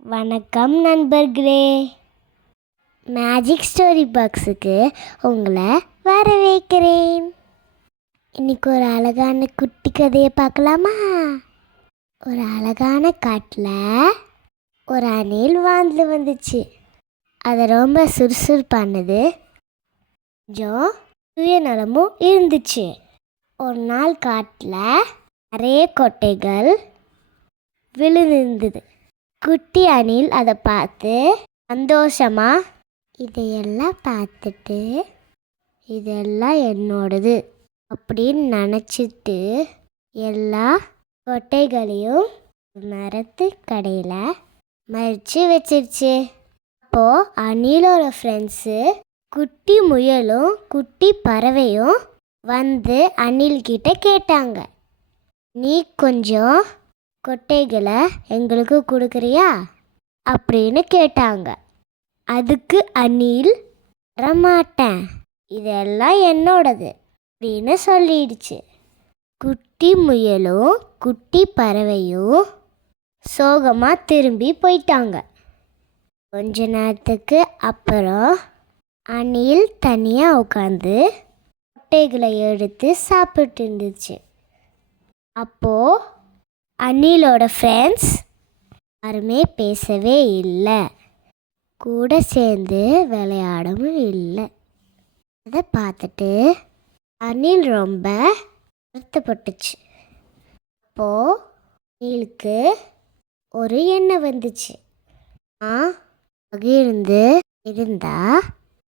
வணக்கம் நண்பர்களே, magic story பாக்ஸுக்கு உங்களை வரவேற்கிறேன். இன்னைக்கு ஒரு அழகான குட்டி கதையை பார்க்கலாமா? ஒரு அழகான காட்டில் ஒரு அணில் வாழ்ந்து வந்துச்சு. அது ரொம்ப சுறுசுறுப்பானது, கொஞ்சம் சுயநலமும் இருந்துச்சு. ஒரு நாள் காட்டில் நிறைய கொட்டைகள் விழுந்திருந்தது. குட்டி அணில் அதை பார்த்து சந்தோஷமா, இதையெல்லாம் பார்த்துட்டு இதெல்லாம் என்னோடது அப்படின்னு நினச்சிட்டு எல்லா கொட்டைகளையும் மரத்து கடையில் மறித்து வச்சிருச்சு. அப்போது அணிலோட ஃப்ரெண்ட்ஸு குட்டி முயலும் குட்டி பறவையும் வந்து அணில்கிட்ட கேட்டாங்க, நீ கொஞ்சம் கொட்டைகளை எங்களுக்கு கொடுக்குறியா அப்படின்னு கேட்டாங்க. அதுக்கு அணில், வரமாட்டேன், இதெல்லாம் என்னோடது அப்படின்னு சொல்லிடுச்சு. குட்டி முயலும் குட்டி பறவையும் சோகமாக திரும்பி போயிட்டாங்க. கொஞ்ச நேரத்துக்கு அப்புறம் அணில் தனியாக உட்காந்து கொட்டைகளை எடுத்து சாப்பிட்டு இருந்துச்சு. அப்போது அணிலோட ஃப்ரெண்ட்ஸ் யாருமே பேசவே இல்லை, கூட சேர்ந்து விளையாடவும் இல்லை. அதை பார்த்துட்டு அணில் ரொம்ப வருத்தப்பட்டுச்சு. அப்போது அணிலுக்கு ஒரு எண்ணம் வந்துச்சு, பகிர்ந்து இருந்தா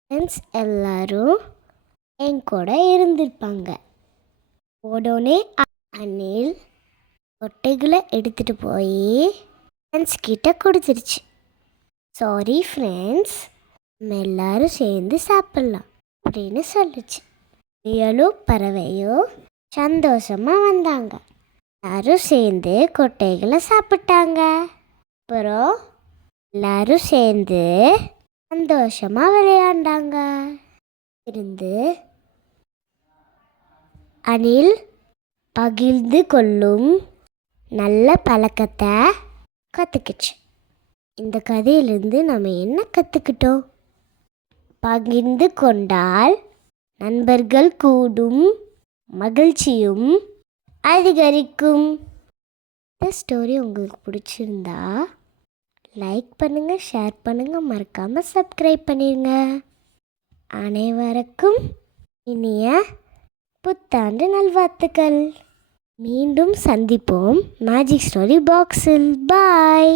ஃப்ரெண்ட்ஸ் எல்லாரும் என் கூட இருந்திருப்பாங்க. உடனே அணில் கொட்டைகளை எடுத்துகிட்டு போய் ஃப்ரெண்ட்ஸ் கிட்ட கொடுத்துருச்சு. சாரி ஃப்ரெண்ட்ஸ், நம்ம எல்லாரும் சேர்ந்து சாப்பிட்லாம் அப்படின்னு சொல்லிச்சு. முயலும் பறவையும் சந்தோஷமாக வந்தாங்க. எல்லாரும் சேர்ந்து கொட்டைகளை சாப்பிட்டாங்க. அப்புறம் எல்லாரும் சேர்ந்து சந்தோஷமாக விளையாண்டாங்க. இருந்து அணில் பகிர்ந்து கொள்ளும் நல்ல பழக்கத்தை கற்றுக்குச்சு. இந்த கதையிலிருந்து நம்ம என்ன கற்றுக்கிட்டோம்? பகிர்ந்து கொண்டால் நண்பர்கள் கூடும், மகிழ்ச்சியும் அதிகரிக்கும். இந்த ஸ்டோரி உங்களுக்கு பிடிச்சிருந்தா லைக் பண்ணுங்கள், ஷேர் பண்ணுங்கள், மறக்காமல் சப்ஸ்கிரைப் பண்ணிடுங்க. அனைவருக்கும் இனிய புத்தாண்டு நல்வாழ்த்துக்கள். மீண்டும் சந்திப்போம் மேஜிக் ஸ்டோரி பாக்ஸில். பாய்.